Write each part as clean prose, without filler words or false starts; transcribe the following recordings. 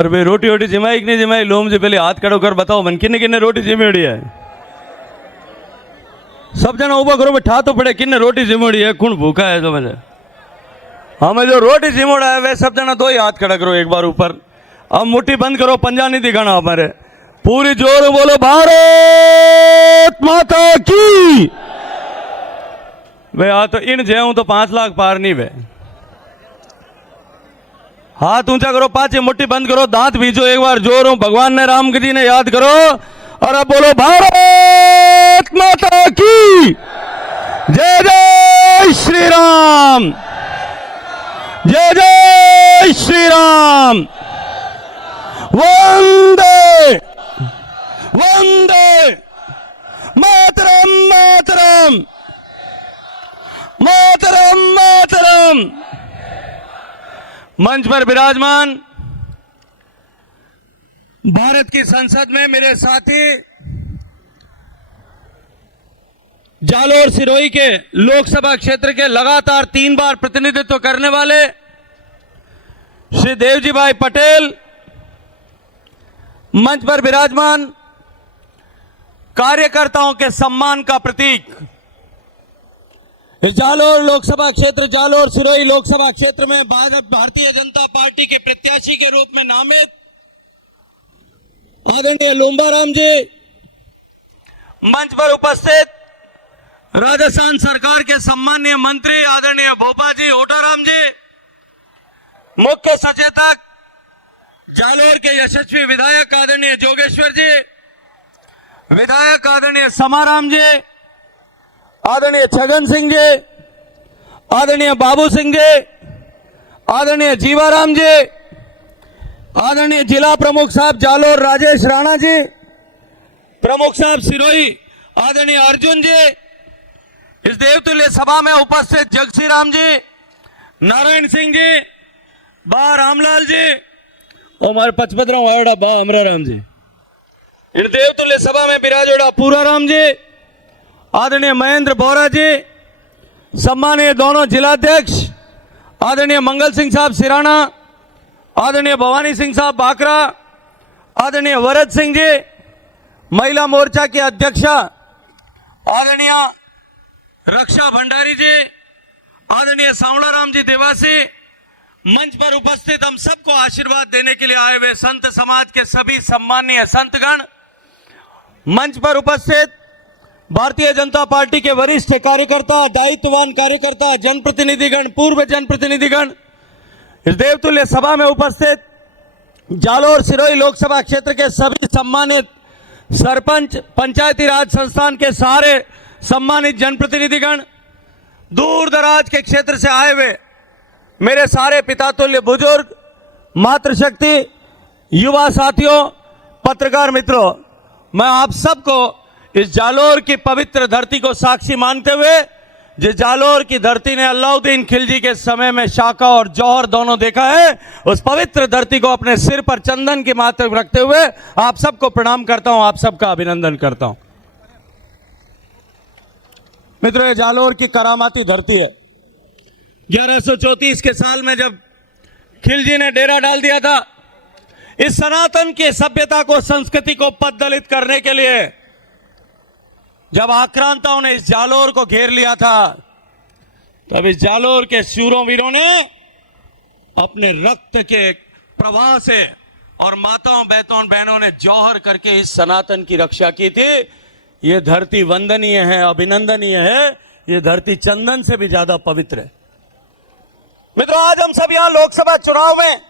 और भाई रोटी वोटी जमाई कि नहीं जमाई लोम से पहले हाथ खड़ो कर बताओ मन किन्ने किन्ने रोटी जमेड़ी है। सब जना उबा करो ठा तो पड़े किन्ने रोटी जमोड़ी है कौन भूखा है तो मुझे हमें जो रोटी जिमोड़ा है वे सब जना दो ही हाथ खड़ा करो एक बार ऊपर। अब मुट्ठी बंद करो पंजा नहीं दिखाना हमारे पूरी जोर बोलो भारत माता की। वे आ तो इन जाऊं तो 5 लाख पार नहीं वे हाथ ऊंचा करो पाचे मुट्ठी बंद करो दांत भींचो एक बार जोर हो भगवान ने राम जी ने याद करो और अब बोलो भारत माता की जय जय श्री राम जय जय श्री राम वंदे वंदे मातरम मातरम मातरम मातरम। मंच पर विराजमान भारत की संसद में मेरे साथी जालोर सिरोही के लोकसभा क्षेत्र के लगातार 3 बार प्रतिनिधित्व करने वाले श्री देवजी भाई पटेल, मंच पर विराजमान कार्यकर्ताओं के सम्मान का प्रतीक जालोर लोकसभा क्षेत्र जालोर सिरोही लोकसभा क्षेत्र में भारतीय जनता पार्टी के प्रत्याशी के रूप में नामित आदरणीय लोम्बाराम जी, मंच पर उपस्थित राजस्थान सरकार के सम्मानीय मंत्री आदरणीय भोपा जी ओटाराम जी, मुख्य सचेतक जालोर के यशस्वी विधायक आदरणीय जोगेश्वर जी, विधायक आदरणीय समाराम जी, आदरणीय छगन सिंह जी, आदरणीय बाबू सिंह जी, आदरणीय जीवाराम जी, आदरणीय जिला प्रमुख साहब जालोर राजेश राणा जी, प्रमुख साहब सिरोही आदरणीय अर्जुन जी, इस देवतुल्य सभा में उपस्थित जगसी राम जी, नारायण सिंह जी, बा रामलाल जी और हमारे 55 वार्ड बा अमरा राम जी, इन देवतुल्य सभा में विराजोड़ा पूरा राम जी, आदरणीय महेंद्र बोरा जी, सम्मानीय दोनों जिलाध्यक्ष आदरणीय मंगल सिंह साहब सिराना, आदरणीय भवानी सिंह साहब बाकरा, आदरणीय वरद सिंह जी, महिला मोर्चा की अध्यक्षा आदरणीय रक्षा भंडारी जी, आदरणीय सांवला राम जी देवासी, मंच पर उपस्थित हम सबको आशीर्वाद देने के लिए आए हुए संत समाज के सभी सम्मानीय संतगण, मंच पर उपस्थित भारतीय जनता पार्टी के वरिष्ठ कार्यकर्ता, दायित्ववान कार्यकर्ता, जनप्रतिनिधिगण, पूर्व जनप्रतिनिधिगण, इस देवतुल्य सभा में उपस्थित जालोर सिरोही लोकसभा क्षेत्र के सभी सम्मानित सरपंच, पंचायती राज संस्थान के सारे सम्मानित जनप्रतिनिधिगण, दूर दराज के क्षेत्र से आए हुए मेरे सारे पितातुल्य बुजुर्ग, मातृशक्ति, युवा साथियों, पत्रकार मित्रों, मैं आप सबको इस जालोर की पवित्र धरती को साक्षी मानते हुए, जिस जालोर की धरती ने अलाउद्दीन खिलजी के समय में शाका और जौहर दोनों देखा है, उस पवित्र धरती को अपने सिर पर चंदन की मात्र रखते हुए आप सबको प्रणाम करता हूं, आप सबका अभिनंदन करता हूं। मित्रों, ये जालोर की करामाती धरती है। 1134 के साल में जब खिलजी ने डेरा डाल दिया था, इस सनातन की सभ्यता को, संस्कृति को पद्दलित करने के लिए जब आक्रांताओं ने इस जालोर को घेर लिया था, तब इस जालोर के शूरों वीरों ने अपने रक्त के प्रवाह से और माताओं बहनों ने जौहर करके इस सनातन की रक्षा की थी। ये धरती वंदनीय है, अभिनंदनीय है, ये धरती चंदन से भी ज्यादा पवित्र है। मित्रों, आज हम सब यहां लोकसभा चुनाव में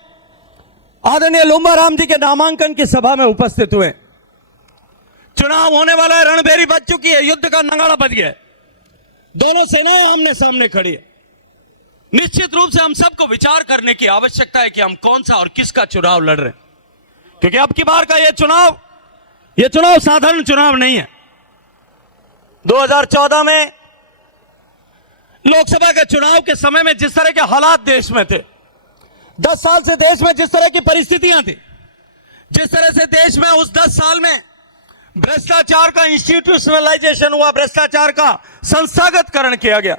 आदरणीय लोम्बाराम जी के नामांकन की सभा में उपस्थित हुए। चुनाव होने वाला है, रणभेरी बज चुकी है, युद्ध का नगाड़ा बज गया है, दोनों सेनाएं आमने सामने खड़ी है। निश्चित रूप से हम सबको विचार करने की आवश्यकता है कि हम कौन सा और किसका चुनाव लड़ रहे हैं, क्योंकि अब की बार का यह चुनाव साधारण चुनाव नहीं है। 2014 में लोकसभा के चुनाव के समय में जिस तरह के हालात देश में थे, 10 साल से देश में जिस तरह की परिस्थितियां थी, जिस तरह से देश में उस 10 साल में भ्रष्टाचार का इंस्टीट्यूशनलाइजेशन हुआ, भ्रष्टाचार का संस्थागतकरण किया गया,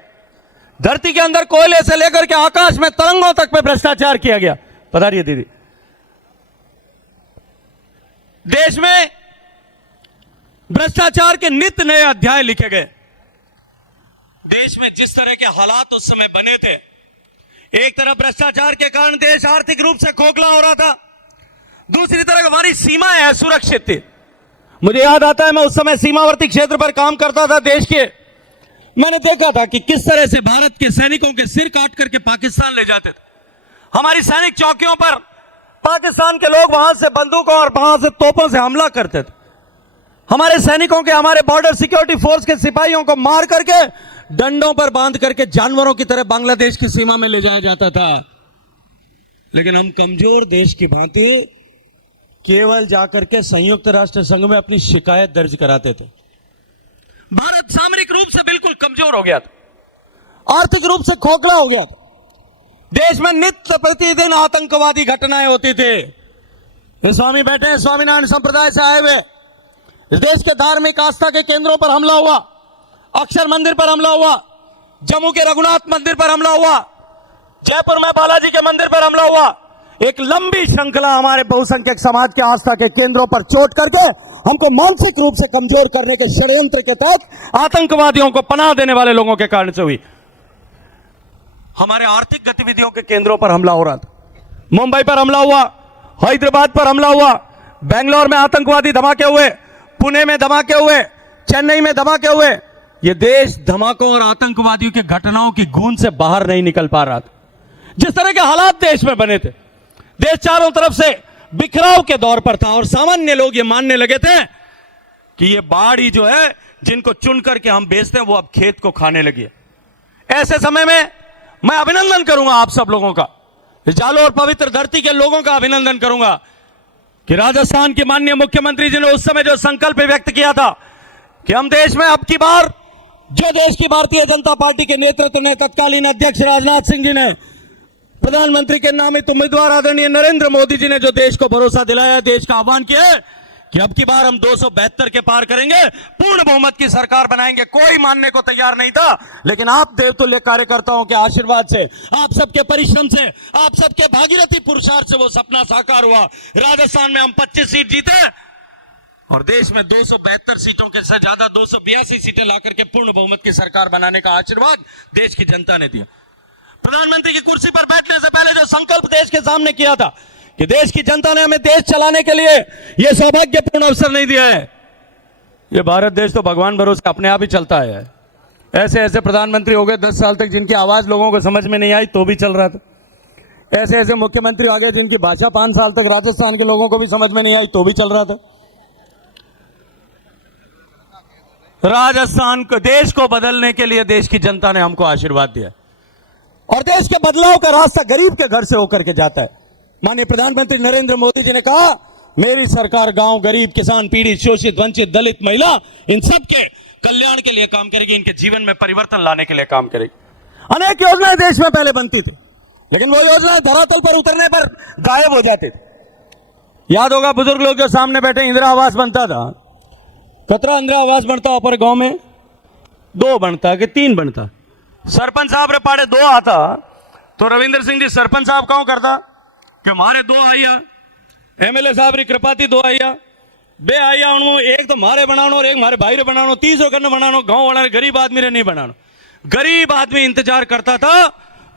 धरती के अंदर कोयले से लेकर के आकाश में तरंगों तक पे भ्रष्टाचार किया गया। पधारिए दीदी। देश में भ्रष्टाचार के नित्य नए अध्याय लिखे गए। देश में जिस तरह के हालात उस समय बने थे, एक तरफ भ्रष्टाचार के कारण देश आर्थिक रूप से खोखला हो रहा था, दूसरी तरफ हमारी सीमाएं असुरक्षित थी। मुझे याद आता है, मैं उस समय सीमावर्ती क्षेत्र पर काम करता था देश के। मैंने देखा था कि किस तरह से भारत के सैनिकों के सिर काट करके पाकिस्तान ले जाते थे। हमारी सैनिक चौकियों पर पाकिस्तान के लोग वहां से बंदूकों और वहां से तोपों से हमला करते थे। हमारे सैनिकों के, हमारे बॉर्डर सिक्योरिटी फोर्स के सिपाहियों को मार करके डंडों पर बांध करके जानवरों की तरह बांग्लादेश की सीमा में ले जाया जाता था। लेकिन हम कमजोर देश की भांति केवल जाकर के संयुक्त राष्ट्र संघ में अपनी शिकायत दर्ज कराते थे। भारत सामरिक रूप से बिल्कुल कमजोर हो गया था, आर्थिक रूप से खोखला हो गया था। देश में नित्य प्रतिदिन आतंकवादी घटनाएं होती थी। ये स्वामी बैठे हैं, स्वामीनारायण संप्रदाय से आए हुए। इस देश के धार्मिक आस्था के केंद्रों पर हमला हुआ, अक्षर मंदिर पर हमला हुआ, जम्मू के रघुनाथ मंदिर पर हमला हुआ, जयपुर में बालाजी के मंदिर पर हमला हुआ। एक लंबी श्रृंखला हमारे बहुसंख्यक समाज के आस्था के केंद्रों पर चोट करके हमको मानसिक रूप से कमजोर करने के षड्यंत्र के तहत आतंकवादियों को पनाह देने वाले लोगों के कारण से हुई। हमारे आर्थिक गतिविधियों के केंद्रों पर हमला हो रहा था। मुंबई पर हमला हुआ, हैदराबाद पर हमला हुआ, बेंगलोर में आतंकवादी धमाके हुए, पुणे में धमाके हुए, चेन्नई में धमाके हुए। यह देश धमाकों और आतंकवादियों की घटनाओं की गूंज से बाहर नहीं निकल पा रहा था। जिस तरह के हालात देश में बने थे, देश चारों तरफ से बिखराव के दौर पर था और सामान्य लोग ये मानने लगे थे कि ये बाड़ी जो है, जिनको चुन करके हम बेचते हैं, वो अब खेत को खाने लगी है। ऐसे समय में मैं अभिनंदन करूंगा आप सब लोगों का, जालो और पवित्र धरती के लोगों का अभिनंदन करूंगा कि राजस्थान के माननीय मुख्यमंत्री जी ने उस समय जो संकल्प व्यक्त किया था कि हम देश में अब की बार, जो देश की भारतीय जनता पार्टी के नेतृत्व ने, तत्कालीन अध्यक्ष राजनाथ सिंह जी ने, प्रधानमंत्री के नामित उम्मीदवार आदरणीय नरेंद्र मोदी जी ने जो देश को भरोसा दिलाया, देश का आह्वान किया है कि अब की बार हम 272 के पार करेंगे, पूर्ण बहुमत की सरकार बनाएंगे। कोई मानने को तैयार नहीं था, लेकिन आप देवतुल्य कार्यकर्ताओं के आशीर्वाद से, आप सबके परिश्रम से, आप सबके भागीरथी पुरुषार्थ से वो सपना साकार हुआ। राजस्थान में हम 25 सीट जीते और देश में 272 सीटों के से ज्यादा 282 सीटें लाकर के पूर्ण बहुमत की सरकार बनाने का आशीर्वाद देश की जनता ने दिया। प्रधानमंत्री की कुर्सी पर बैठने से पहले जो संकल्प देश के सामने किया था कि देश की जनता ने हमें देश चलाने के लिए यह सौभाग्यपूर्ण अवसर नहीं दिया है, ये भारत देश तो भगवान भरोसे अपने आप ही चलता है। ऐसे ऐसे प्रधानमंत्री हो गए 10 साल तक जिनकी आवाज लोगों को समझ में नहीं आई तो भी चल रहा था। ऐसे ऐसे मुख्यमंत्री आ गए जिनकी भाषा 5 साल तक राजस्थान के लोगों को भी समझ में नहीं आई तो भी चल रहा था। राजस्थान को, देश को बदलने के लिए देश की जनता ने हमको आशीर्वाद दिया और देश के बदलाव का रास्ता गरीब के घर से होकर के जाता है। माननीय प्रधानमंत्री नरेंद्र मोदी जी ने कहा, मेरी सरकार गांव, गरीब, किसान, पीड़ित, शोषित, वंचित, दलित, महिला, इन सब के कल्याण के लिए काम करेगी, इनके जीवन में परिवर्तन लाने के लिए काम करेगी। अनेक योजनाएं देश में पहले बनती थी, लेकिन वो योजनाएं धरातल पर उतरने पर गायब हो जाती थी। याद होगा बुजुर्ग लोग जो सामने बैठे, इंदिरा आवास बनता था, कतरा इंदिरा आवास बनता, पर गांव में 2 बनता कि 3 बनता। सरपंच साहब रे पाड़े 2 आता तो रविंद्र सिंह जी सरपंच साहब कौन करता कि हमारे 2 आइया, एमएलए साहब री कृपा थी 2 आइया, 2 आइया उनमें एक तो मारे बनानो और एक मारे भाई रे बनानो, 30 करने बनानो, गांव वाला गरीब आदमी रे नहीं बनानो। गरीब आदमी इंतजार करता था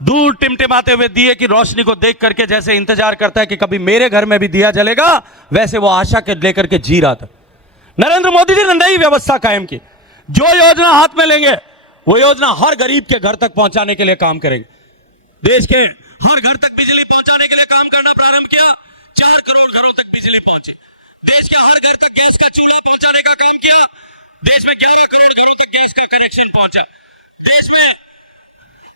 दूर टिमटिमाते हुए दिए की रोशनी को देख करके, जैसे इंतजार करता है कि कभी मेरे घर में भी दिया जलेगा, वैसे वो आशा के लेकर के जी रहा था। नरेंद्र मोदी जी ने नई व्यवस्था कायम की, जो योजना हाथ में लेंगे वो योजना हर गरीब के घर तक पहुंचाने के लिए काम करेंगे। देश के हर घर तक बिजली पहुंचाने के लिए काम करना प्रारंभ किया, 4 करोड़ घरों तक बिजली पहुंचे। देश के हर घर तक गैस का चूल्हा पहुंचाने का काम किया, देश में 11 करोड़ घरों तक गैस का कनेक्शन पहुंचा। देश में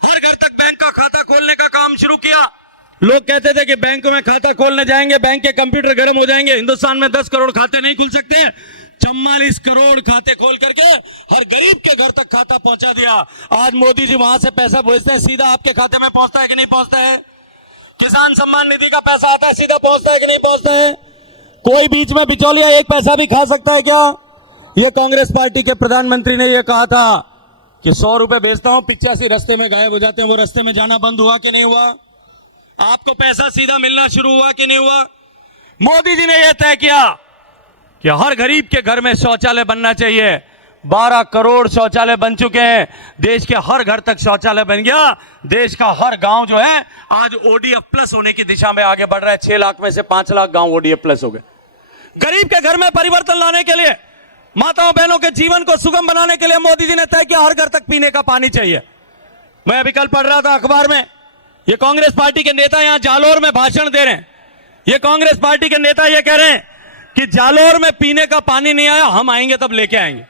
हर घर तक बैंक का खाता खोलने का काम शुरू किया। लोग कहते थे कि बैंकों में खाता खोलने जाएंगे, बैंक के कंप्यूटर गर्म हो जाएंगे, हिंदुस्तान में 10 करोड़ खाते नहीं खुल सकते। 44 करोड़ खाते खोल करके हर गरीब के घर तक खाता पहुंचा दिया। आज मोदी जी वहां से पैसा भेजते हैं, सीधा आपके खाते में पहुंचता है कि नहीं पहुंचता है? किसान सम्मान निधि का पैसा आता है, सीधा पहुंचता है कि नहीं पहुंचता है? कोई बीच में बिचौलिया 1 पैसा भी खा सकता है क्या? ये कांग्रेस पार्टी के प्रधानमंत्री ने यह कहा था कि 100 रुपए भेजता हूं, 85 रास्ते में गायब हो जाते हैं। वो रास्ते में जाना बंद हुआ कि नहीं हुआ? आपको पैसा सीधा मिलना शुरू हुआ कि नहीं हुआ? मोदी जी ने यह तय किया कि हर गरीब के घर में शौचालय बनना चाहिए। 12 करोड़ शौचालय बन चुके हैं, देश के हर घर तक शौचालय बन गया। देश का हर गांव जो है आज ओडीएफ प्लस होने की दिशा में आगे बढ़ रहा है। 6 लाख में से 5 लाख गांव ओडीएफ प्लस हो गए। गरीब के घर में परिवर्तन लाने के लिए, माताओं बहनों के जीवन को सुगम बनाने के लिए मोदी जी ने तय किया हर घर तक पीने का पानी चाहिए। मैं अभी कल पढ़ रहा था अखबार में, ये कांग्रेस पार्टी के नेता यहां जालोर में भाषण दे रहे हैं। ये कांग्रेस पार्टी के नेता ये कह रहे हैं कि जालोर में पीने का पानी नहीं आया, हम आएंगे तब लेके आएंगे।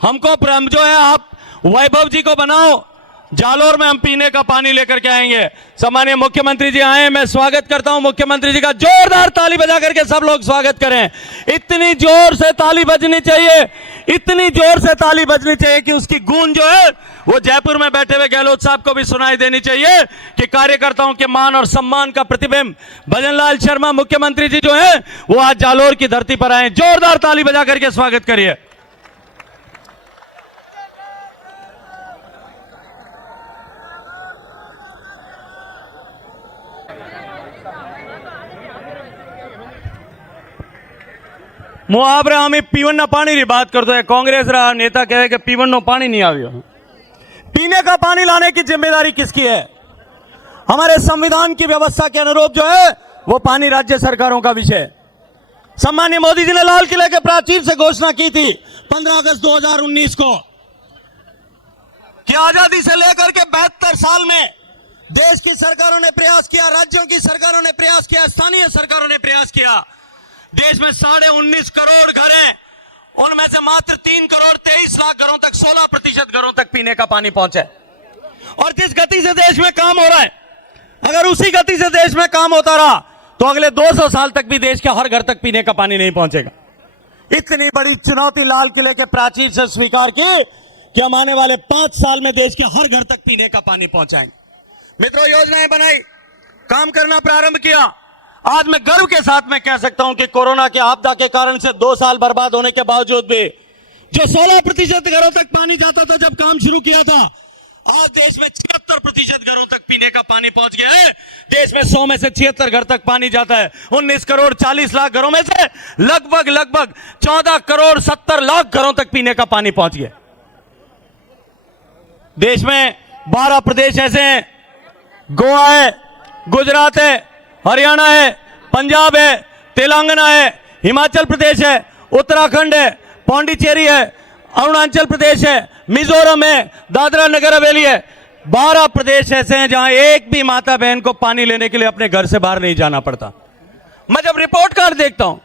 हमको जो है आप वैभव जी को बनाओ, जालोर में हम पीने का पानी लेकर के आएंगे। सम्मानीय मुख्यमंत्री जी आए, मैं स्वागत करता हूं मुख्यमंत्री जी का। जोरदार ताली बजा करके सब लोग स्वागत करें। इतनी जोर से ताली बजनी चाहिए, इतनी जोर से ताली बजनी चाहिए कि उसकी गूंज जो है वो जयपुर में बैठे हुए गहलोत साहब को भी सुनाई देनी चाहिए कि कार्यकर्ताओं के मान और सम्मान का प्रतिबिंब भजनलाल शर्मा मुख्यमंत्री जी जो है वो आज जालोर की धरती पर आए। जोरदार ताली बजा करके स्वागत करिए। मुहावरे हमें पीवन पानी की बात करते हैं। कांग्रेस रा नेता कहे कि पीवन पानी नहीं आवियो। पीने का पानी लाने की जिम्मेदारी किसकी है? हमारे संविधान की व्यवस्था के अनुरूप जो है वो पानी राज्य सरकारों का विषय है। सम्मानीय मोदी जी ने लाल किले के प्राचीर से घोषणा की थी 15 अगस्त 2019 को कि आजादी से लेकर के 72 साल में देश की सरकारों ने प्रयास किया, राज्यों की सरकारों ने प्रयास किया, स्थानीय सरकारों ने प्रयास किया। देश में 19.5 करोड़ घर हैं, उनमें से मात्र 3 करोड़ 23 लाख घरों तक 16% घरों तक पीने का पानी पहुंचे। और जिस गति से देश में काम हो रहा है, अगर उसी गति से देश में काम होता रहा तो अगले 200 साल तक भी देश के हर घर तक पीने का पानी नहीं पहुंचेगा। इतनी बड़ी चुनौती लाल किले के प्राचीर से स्वीकार की कि हम आने वाले 5 साल में देश के हर घर तक पीने का पानी पहुंचाएंगे। मित्रों, योजनाएं बनाई, काम करना प्रारंभ किया। आज मैं गर्व के साथ में कह सकता हूं कि कोरोना के आपदा के कारण से 2 साल बर्बाद होने के बावजूद भी जो 16% घरों तक पानी जाता था जब काम शुरू किया था, आज देश में 76% घरों तक पीने का पानी पहुंच गया है। देश में 100 में से 76 घर तक पानी जाता है। 19 करोड़ 40 लाख घरों में से लगभग 14 करोड़ 70 लाख घरों तक पीने का पानी पहुंच गया। देश में 12 प्रदेश ऐसे हैं, गोवा है, गुजरात है, हरियाणा है, पंजाब है, तेलंगाना है, हिमाचल प्रदेश है, उत्तराखंड है, पौंडीचेरी है, अरुणाचल प्रदेश है, मिजोरम है, दादरा नगर हवेली है। 12 प्रदेश ऐसे हैं जहां एक भी माता बहन को पानी लेने के लिए अपने घर से बाहर नहीं जाना पड़ता। मैं जब रिपोर्ट कार्ड देखता हूं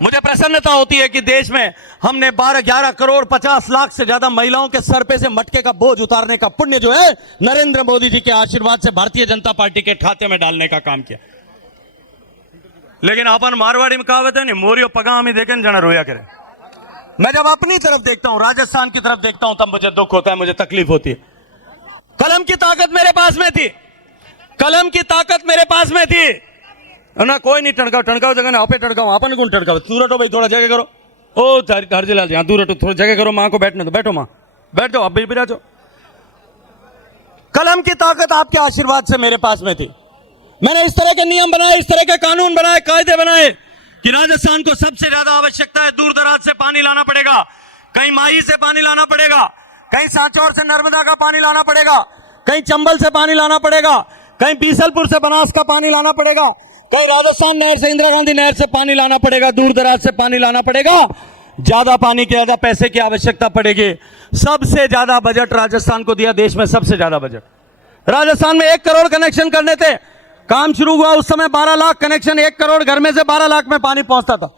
मुझे प्रसन्नता होती है कि देश में हमने 11 करोड़ 50 लाख से ज्यादा महिलाओं के सर पे से मटके का बोझ उतारने का पुण्य जो है नरेंद्र मोदी जी के आशीर्वाद से भारतीय जनता पार्टी के खाते में डालने का काम किया। लेकिन अपन मारवाड़ी में कहावत है नहीं, मोरियो पगा हमें देखे जना रोया करे। मैं जब अपनी तरफ देखता हूं, राजस्थान की तरफ देखता हूं, तब मुझे दुख होता है, मुझे तकलीफ होती है। कलम की ताकत मेरे पास में थी, कलम की ताकत मेरे पास में थी ना। कोई नहीं टणकाओ जगह ना आपे टणकाओ, अपन कौन टणकाओ? दूर हटो भाई, थोड़ा जगह करो। ओ हरजीलाल यहाँ दूर हटो, थोड़ा जगह करो। माँ को बैठने दो, बैठो माँ, बैठ जाओ, आप भी बैठ जाओ। कलम की ताकत आपके आशीर्वाद से मेरे पास में थी। मैंने इस तरह के नियम बनाए, इस तरह के कानून बनाए, कायदे बनाए कि राजस्थान को सबसे ज्यादा आवश्यकता है, दूर दराज से पानी लाना पड़ेगा, कहीं माही से पानी लाना पड़ेगा, कहीं सांचौर से नर्मदा का पानी लाना पड़ेगा, कहीं चंबल से पानी लाना पड़ेगा, कहीं बीसलपुर से बनास का पानी लाना पड़ेगा, कहीं राजस्थान नहर से, इंदिरा गांधी नहर से पानी लाना पड़ेगा, दूर दराज से पानी लाना पड़ेगा। ज्यादा पानी के ज्यादा पैसे की आवश्यकता पड़ेगी। सबसे ज्यादा बजट राजस्थान को दिया, देश में सबसे ज्यादा बजट। राजस्थान में 1 करोड़ कनेक्शन करने थे, काम शुरू हुआ उस समय 12 लाख कनेक्शन, 1 करोड़ घर में से 12 लाख में पानी पहुंचता था।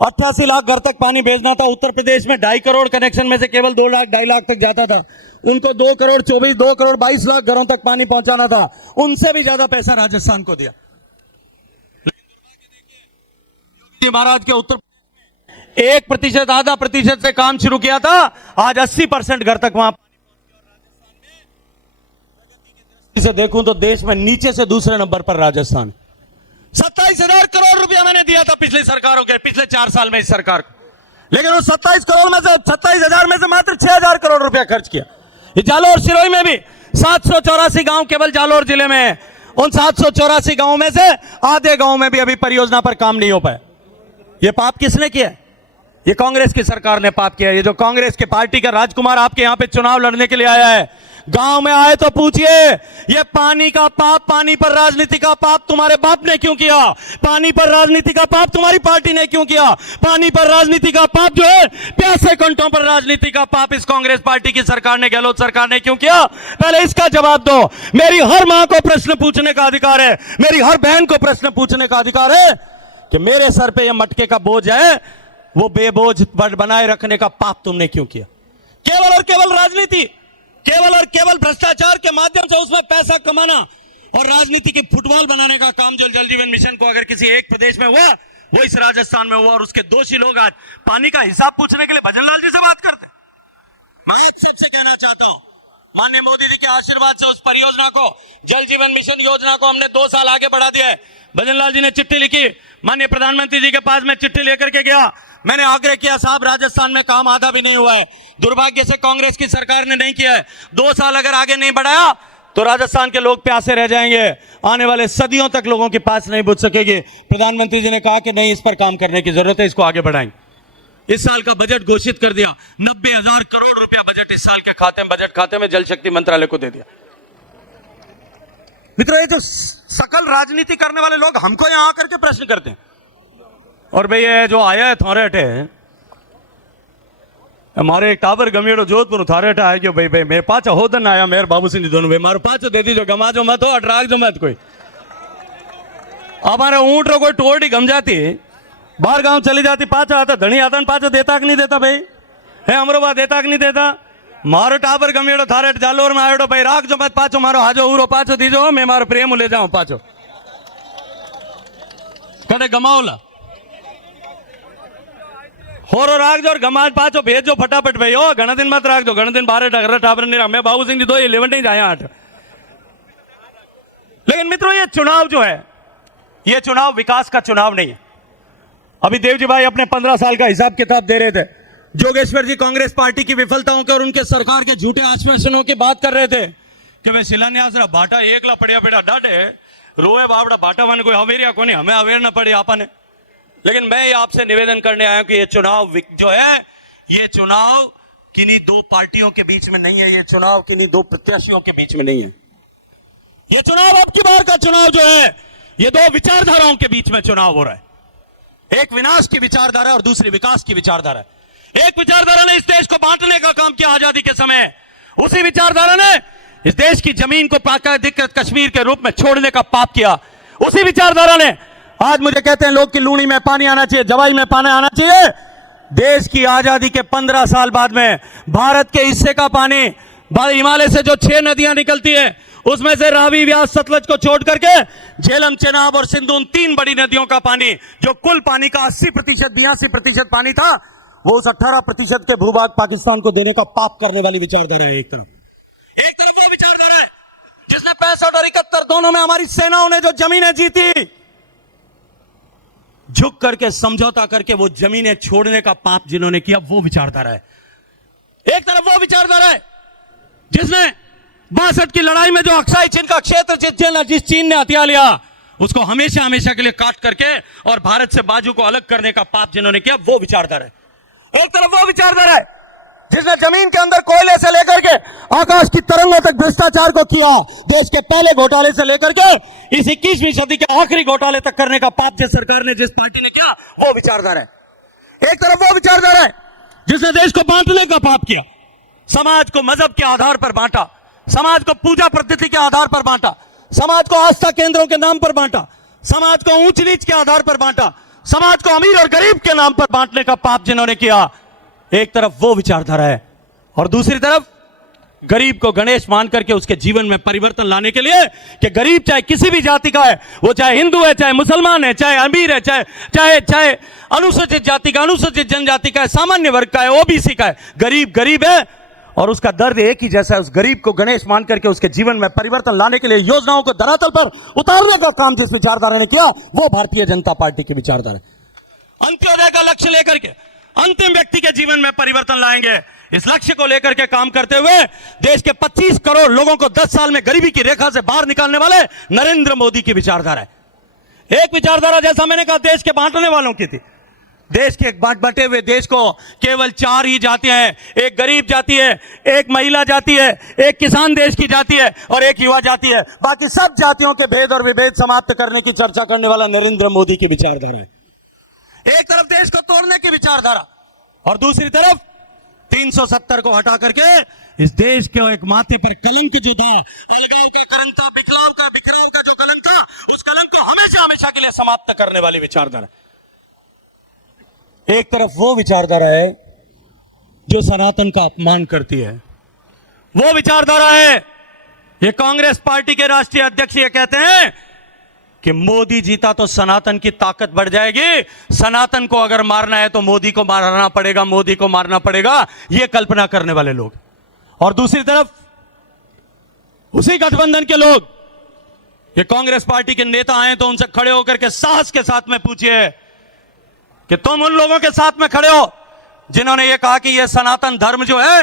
88 लाख घर तक पानी भेजना था। उत्तर प्रदेश में 2.5 करोड़ कनेक्शन में से केवल 2 लाख 2.5 लाख तक जाता था। उनको 2 करोड़ 22 लाख घरों तक पानी पहुंचाना था। उनसे भी ज्यादा पैसा राजस्थान को दिया। महाराज के उत्तर 1% आधा प्रतिशत से काम शुरू किया था, आज 80% घर तक वहां से देखूं तो देश में नीचे से दूसरे नंबर पर राजस्थान। 27,000 करोड़ रुपया मैंने दिया था पिछली सरकारों के, पिछले 4 साल में इस सरकार को, लेकिन उस 27 करोड़ में से 27,000 में से मात्र 6,000 करोड़ रुपया खर्च किया। ये जालोर सिरोही में भी 784 गांव केवल जालोर जिले में है। उन 784 गांवों में से आधे गांव में भी अभी परियोजना पर काम नहीं हो पाया। ये पाप किसने किया? ये कांग्रेस की सरकार ने पाप किया। ये जो कांग्रेस के पार्टी का राजकुमार आपके यहां पे चुनाव लड़ने के लिए आया है, गांव में आए तो पूछिए, ये पानी का पाप, पानी पर राजनीति का पाप तुम्हारे बाप ने क्यों किया? पानी पर राजनीति का पाप तुम्हारी पार्टी ने क्यों किया? पानी पर राजनीति का पाप जो है, प्यासे कंठों पर राजनीति का पाप इस कांग्रेस पार्टी की सरकार ने, गहलोत सरकार ने क्यों किया? पहले इसका जवाब दो। मेरी हर मां को प्रश्न पूछने का अधिकार है, मेरी हर बहन को प्रश्न पूछने का अधिकार है कि मेरे सर पे यह मटके का बोझ है, वो बेबोझ बनाए रखने का पाप तुमने क्यों किया? केवल और केवल राजनीति, केवल और केवल भ्रष्टाचार के माध्यम से उसमें पैसा कमाना और राजनीति की फुटबॉल बनाने का काम जो जल जीवन मिशन को अगर किसी एक प्रदेश में हुआ, वो इस राजस्थान में हुआ, और उसके दोषी लोग आज पानी का हिसाब पूछने के लिए भजनलाल जी से बात करते हैं। मैं सबसे कहना चाहता हूं, माननीय मोदी जी के आशीर्वाद से उस परियोजना को, जल जीवन मिशन योजना को हमने 2 साल आगे बढ़ा दिया है। भजनलाल जी ने चिट्ठी लिखी, माननीय प्रधानमंत्री जी के पास मैं चिट्ठी लेकर के गया, मैंने आग्रह किया, साहब राजस्थान में काम आधा भी नहीं हुआ है, दुर्भाग्य से कांग्रेस की सरकार ने नहीं किया है। 2 साल अगर आगे नहीं बढ़ाया तो राजस्थान के लोग प्यासे रह जाएंगे, आने वाले सदियों तक लोगों के पास नहीं बुझ सकेगी। प्रधानमंत्री जी ने कहा कि नहीं, इस पर काम करने की जरूरत है, इसको आगे बढ़ाएंगे। इस साल का बजट घोषित कर दिया, 90,000 करोड़ रुपया बजट इस साल के बजट खाते में जल शक्ति मंत्रालय को दे दिया। मित्रों, ये जो सकल राजनीति करने वाले लोग हमको यहां आकर के प्रश्न करते हैं, और भाई ये जो आया है थारे अटे, हमारे एक टावर गमेड़ो जोधपुर थारे अटे आए, भाई भाई मैं पाचा होदन आया, मेरे बाबू सिंह दोनों भाई मारो पाचो दे दीजो, गमा जो मत हो, अटराग जो मत कोई। हमारे ऊंट रो कोई टोड़ी गम जाती, बाहर गांव चली जाती, पाचा आता धनी आता, पाचो देता कि नहीं देता भाई है, हमरो बात देता कि नहीं देता? मारो टावर गमेड़ो थारे अटे जालोर में आयो भाई, राख जो मत पाचो, मारो हाजो उरो पाचो दीजो, मैं मारो प्रेम ले जाऊं पाचो, कदे गमाओला होरो राख जो और गमाज पाचो भेजो फटाफट भाई, ओ घना दिन मत राख दो, घना दिन बाहर टावर नहीं रहा, मैं बाबू सिंह जी 2 नहीं जाए 8। लेकिन मित्रों, ये चुनाव जो है, ये चुनाव विकास का चुनाव नहीं है। अभी देवजी भाई अपने 15 साल का हिसाब किताब दे रहे थे, जोगेश्वर जी कांग्रेस पार्टी की विफलताओं के और उनके सरकार के झूठे आश्वासनों की बात कर रहे थे कि वे शिलान्यास बाटा एकला पड़िया बेटा डाटे रोए बावड़ा बाटा वन कोई हवेरिया को नहीं, हमें अवेयर न पड़े आपने। लेकिन मैं आपसे निवेदन करने आया हूं कि ये चुनाव जो है, ये चुनाव किन्हीं 2 पार्टियों के बीच में नहीं है, ये चुनाव किन्हीं 2 प्रत्याशियों के बीच में नहीं है। ये चुनाव अब की बार का चुनाव जो है, ये 2 विचारधाराओं के बीच में चुनाव हो रहा है। एक विनाश की विचारधारा और दूसरी विकास की विचारधारा है। एक विचारधारा ने इस देश को बांटने का काम किया आजादी के समय, उसी विचारधारा ने इस देश की जमीन को अधिकृत कश्मीर के रूप में छोड़ने का पाप किया। उसी विचारधारा ने आज मुझे कहते हैं लोग कि लूणी में पानी आना चाहिए, जवाई में पानी आना चाहिए। देश की आजादी के 15 साल बाद में भारत के हिस्से का पानी, हिमालय से जो 6 नदियां निकलती है, उसमें से रावी, व्यास, सतलज को छोड़ करके झेलम, चेनाब और सिंधु, 3 बड़ी नदियों का पानी, जो कुल पानी का 80%, 82% पानी था, वो उस 18% के भूभाग पाकिस्तान को देने का पाप करने वाली विचारधारा है। एक तरफ वो विचारधारा है जिसने 65 और 71 दोनों में हमारी सेनाओं ने जो जमीनें जीती, झुक करके समझौता करके वो जमीनें छोड़ने का पाप जिन्होंने किया, वो विचारधारा है। एक तरफ वो विचारधारा है जिसने 62 की लड़ाई में जो अक्साई चीन का क्षेत्र जिस चीन ने हथिया लिया, उसको हमेशा हमेशा के लिए काट करके और भारत से बाजू को अलग करने का पाप जिन्होंने किया, वो विचारधारा है। एक तरफ वो विचारधारा है जिसने जमीन के अंदर कोयले से लेकर के आकाश की तरंगों तक भ्रष्टाचार को किया, देश के पहले घोटाले से लेकर के इस 21वीं सदी के आखिरी घोटाले तक करने का पाप जिस सरकार ने, जिस पार्टी ने किया, वो विचारधारा है। एक तरफ वो विचारधारा है जिसने देश को बांटने का पाप किया, समाज को मजहब के आधार पर बांटा, समाज को पूजा पद्धति के आधार पर बांटा, समाज को आस्था केंद्रों के नाम पर बांटा, समाज को ऊंच नीच के आधार पर बांटा, समाज को अमीर और गरीब के नाम पर बांटने का पाप जिन्होंने किया। एक तरफ वो विचारधारा है और दूसरी तरफ गरीब को गणेश मान करके उसके जीवन में परिवर्तन लाने के लिए कि गरीब चाहे किसी भी जाति का है, वो चाहे हिंदू है, चाहे मुसलमान है, चाहे अमीर है, चाहे अनुसूचित जाति का, अनुसूचित जनजाति का है, सामान्य वर्ग का है, ओबीसी का है, गरीब गरीब है और उसका दर्द एक ही जैसा है। उस गरीब को गणेश मान करके उसके जीवन में परिवर्तन लाने के लिए योजनाओं को धरातल पर उतारने का काम जिस विचारधारा ने किया, वो भारतीय जनता पार्टी की विचारधारा है। अंत्योदय का लक्ष्य लेकर के अंतिम व्यक्ति के जीवन में परिवर्तन लाएंगे, इस लक्ष्य को लेकर के काम करते हुए देश के 25 करोड़ लोगों को 10 साल में गरीबी की रेखा से बाहर निकालने वाले नरेंद्र मोदी की विचारधारा है। एक विचारधारा, जैसा मैंने कहा, देश के बांटने वालों की थी, देश के बटे हुए देश को केवल 4 ही जातियां हैं, एक गरीब जाति है, एक महिला जाति है, एक किसान देश की जाति है और एक युवा जाति है। बाकी सब जातियों के भेद और विभेद समाप्त करने की चर्चा करने वाला नरेंद्र मोदी की विचारधारा है। एक तरफ देश को तोड़ने की विचारधारा और दूसरी तरफ 370 को हटा करके इस देश के एक माथे पर कलंक जो था, अलगाव का कलंक था, बिखराव का जो कलंक था, उस कलंक को हमेशा हमेशा के लिए समाप्त करने वाली विचारधारा। एक तरफ वो विचारधारा है जो सनातन का अपमान करती है, वो विचारधारा है, ये कांग्रेस पार्टी के राष्ट्रीय अध्यक्ष ये कहते हैं कि मोदी जीता तो सनातन की ताकत बढ़ जाएगी, सनातन को अगर मारना है तो मोदी को मारना पड़ेगा, मोदी को मारना पड़ेगा, ये कल्पना करने वाले लोग। और दूसरी तरफ उसी गठबंधन के लोग, ये कांग्रेस पार्टी के नेता आए तो उनसे खड़े होकर के साहस के साथ में पूछिए कि तुम उन लोगों के साथ में खड़े हो जिन्होंने ये कहा कि ये सनातन धर्म जो है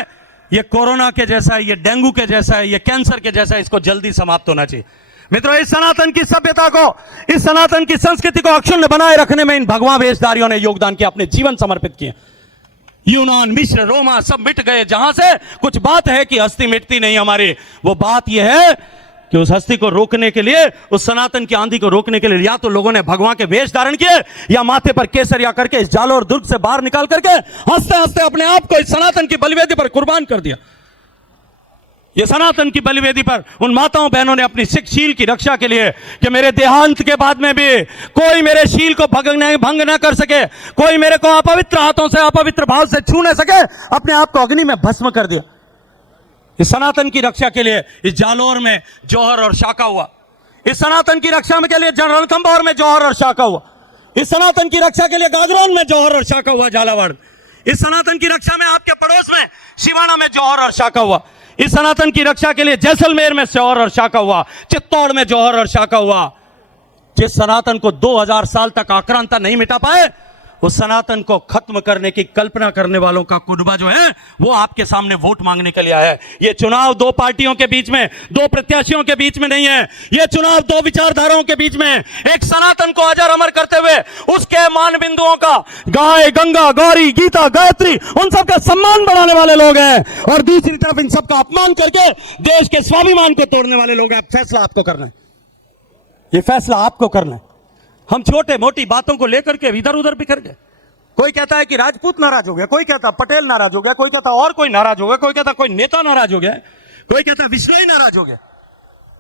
ये कोरोना के जैसा है, ये डेंगू के जैसा है, ये कैंसर के जैसा है, इसको जल्दी समाप्त होना चाहिए। मित्रों, इस सनातन की सभ्यता को, इस सनातन की संस्कृति को अक्षुण्ण बनाए रखने में इन भगवा वेशधारियों ने योगदान किया, अपने जीवन समर्पित किए। यूनान, मिस्र, रोमा सब मिट गए, जहां से कुछ बात है कि हस्ती मिटती नहीं हमारी, वो बात यह है कि उस हस्ती को रोकने के लिए, उस सनातन की आंधी को रोकने के लिए या तो लोगों ने भगवान के वेश धारण किए या माथे पर केसरिया करके इस जाल और दुर्ग से बाहर निकाल करके हंसते हंसते अपने आप को इस सनातन की बलिवेदी पर कुर्बान कर दिया। ये सनातन की बलिवेदी पर उन माताओं बहनों ने अपनी सिख शील की रक्षा के लिए कि मेरे देहांत के बाद में भी कोई मेरे शील को भंग न कर सके, कोई मेरे को अपवित्र हाथों से, अपवित्र भाव से छू न सके, अपने आप को अग्नि में भस्म कर दिया। इस सनातन की रक्षा के लिए इस जालोर में जौहर और शाका हुआ, इस सनातन की रक्षा के लिए रणथंभौर में जौहर और शाका हुआ, इस सनातन की रक्षा के लिए गागरोन में जौहर और शाका हुआ, झालावाड़, इस सनातन की रक्षा में आपके पड़ोस में शिवाना में जौहर और शाका हुआ, इस सनातन की रक्षा के लिए जैसलमेर में जौहर और शाका हुआ, चित्तौड़ में जौहर और शाका हुआ। जिस सनातन को 2000 साल तक आक्रांता नहीं मिटा पाए, उस सनातन को खत्म करने की कल्पना करने वालों का कुनबा जो है वो आपके सामने वोट मांगने के लिए आया है। ये चुनाव 2 पार्टियों के बीच में, 2 प्रत्याशियों के बीच में नहीं है, ये चुनाव 2 विचारधाराओं के बीच में। एक सनातन को अजर अमर करते हुए उसके मान बिंदुओं का, गाय, गंगा, गौरी, गीता, गायत्री, उन सब का सम्मान बढ़ाने वाले लोग हैं, और दूसरी तरफ इन सब का अपमान करके देश के स्वाभिमान को तोड़ने वाले लोग हैं। फैसला आपको करना है, ये फैसला आपको करना है। हम छोटे मोटी बातों को लेकर के इधर उधर बिखर गए। कोई कहता है कि राजपूत नाराज हो गया, कोई कहता पटेल नाराज हो गया, कोई कहता और कोई नाराज हो गया, कोई कहता कोई नेता नाराज हो गया, कोई कहता विश्नोई नाराज हो गया।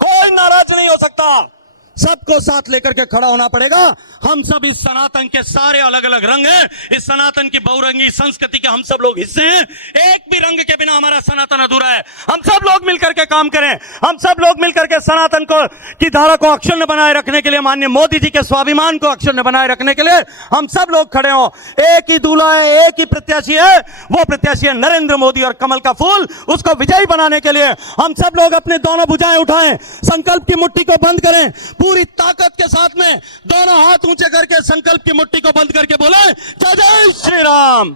कोई नाराज नहीं हो सकता, सबको साथ लेकर के खड़ा होना पड़ेगा। हम सब इस सनातन के सारे अलग अलग रंग हैं, इस सनातन की बहुरंगी संस्कृति के हम सब लोग हिस्से हैं। एक भी रंग के बिना हमारा सनातन अधूरा है। हम सब लोग मिलकर के काम करें, हम सब लोग मिलकर के सनातन को की धारा को अक्षुण्ण बनाए रखने के लिए, माननीय मोदी जी के स्वाभिमान को अक्षुण्ण बनाए रखने के लिए हम सब लोग खड़े हों। एक ही दूल्हा है, एक ही प्रत्याशी है, वो प्रत्याशी है नरेंद्र मोदी, और कमल का फूल उसको विजयी बनाने के लिए हम सब लोग अपने दोनों भुजाएं उठाएं, संकल्प की मुट्ठी को बंद करें, पूरी ताकत के साथ में दोनों हाथ ऊंचे करके संकल्प की मुट्ठी को बंद करके बोले जय जय श्री राम,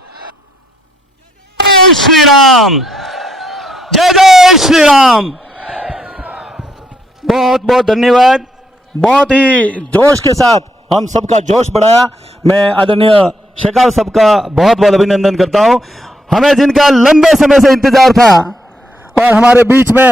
जय श्री राम, जय जय श्री राम। बहुत बहुत धन्यवाद। बहुत ही जोश के साथ हम सबका जोश बढ़ाया। मैं आदरणीय शेखावत साहब का बहुत बहुत अभिनंदन करता हूं। हमें जिनका लंबे समय से इंतजार था और हमारे बीच में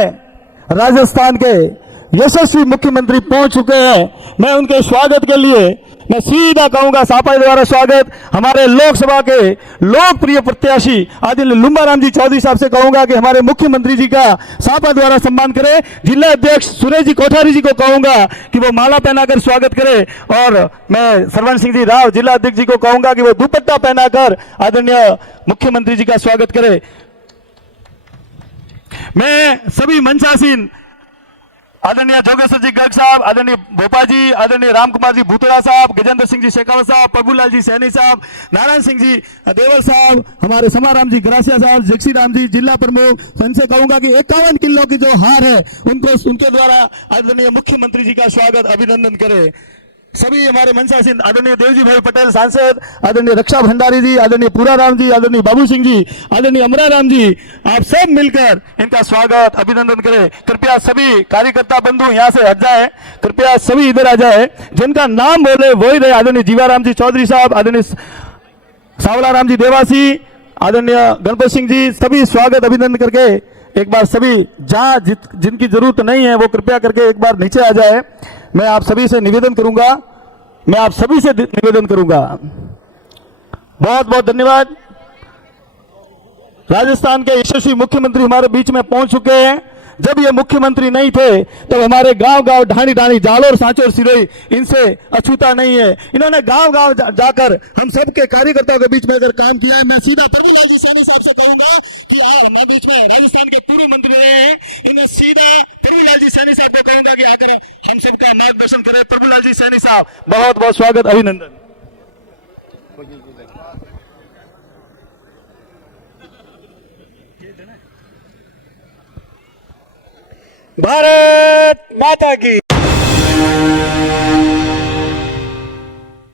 राजस्थान के यशस्वी मुख्यमंत्री पहुंच चुके हैं, मैं उनके स्वागत के लिए मैं सीधा कहूंगा सापा द्वारा स्वागत हमारे लोकसभा के लोकप्रिय प्रत्याशी आदरणीय लुम्बाराम जी चौधरी साहब से कहूंगा कि हमारे मुख्यमंत्री जी का सापा द्वारा सम्मान करें। जिला अध्यक्ष सुरेश जी कोठारी जी को कहूंगा कि वो माला पहनाकर स्वागत करें, और मैं सरवण सिंह जी राव जिला अध्यक्ष जी को कहूंगा कि वो दुपट्टा पहनाकर आदरणीय मुख्यमंत्री जी का स्वागत करें। मैं सभी मंचासीन आदरणीय जोगेश्वर जी गर्ग साहब, आदरणीय भोपा जी, आदरणीय राम कुमार जी भूतड़ा साहब, गजेंद्र सिंह जी शेखावत साहब, प्रभुलाल जी सैनी साहब, नारायण सिंह जी देवल साहब, हमारे समाराम जी गरासिया साहब, जगसी राम जी जिला प्रमुख, उनसे कहूंगा कि 51 किलो की जो हार है उनको उनके द्वारा आदरणीय मुख्यमंत्री जी का स्वागत अभिनंदन करें। सभी हमारे मंचासीन आदरणीय देवजी भाई पटेल सांसद, आदरणीय रक्षा भंडारी जी, आदरणीय पूराराम जी, आदरणीय बाबू सिंह जी, आदरणीय अमराराम जी, आप सब मिलकर इनका स्वागत अभिनंदन करें। कृपया सभी कार्यकर्ता बंधु यहाँ से हट जाए, कृपया सभी इधर आ जाए, जिनका नाम बोले वो ही रहे। आदरणीय जीवाराम जी चौधरी साहब, आदरणीय सावलाराम जी देवासी, आदरणीय गणपत सिंह जी, सभी स्वागत अभिनंदन करके एक बार सभी जहां जिनकी जरूरत नहीं है वो कृपया करके एक बार नीचे आ जाए। मैं आप सभी से निवेदन करूंगा, बहुत बहुत धन्यवाद। राजस्थान के यशस्वी मुख्यमंत्री हमारे बीच में पहुंच चुके हैं। जब ये मुख्यमंत्री नहीं थे तब हमारे गांव-गांव, ढाणी-ढाणी, जालोर, सांचौर, सिरोही इनसे अछूता नहीं है। इन्होंने गांव-गांव जाकर हम सबके कार्यकर्ताओं के बीच में अगर काम किया है। मैं सीधा प्रभुलाल जी सैनी साहब से कहूंगा कि हमारे बीच में राजस्थान के पूर्व मंत्री रहे हैं, इन्हें सीधा प्रभुलाल जी सैनी साहब को कहूंगा कि आकर हम सबका मार्गदर्शन करें। प्रभुलाल जी सैनी साहब, बहुत बहुत स्वागत, अभिनंदन। भारत माता की।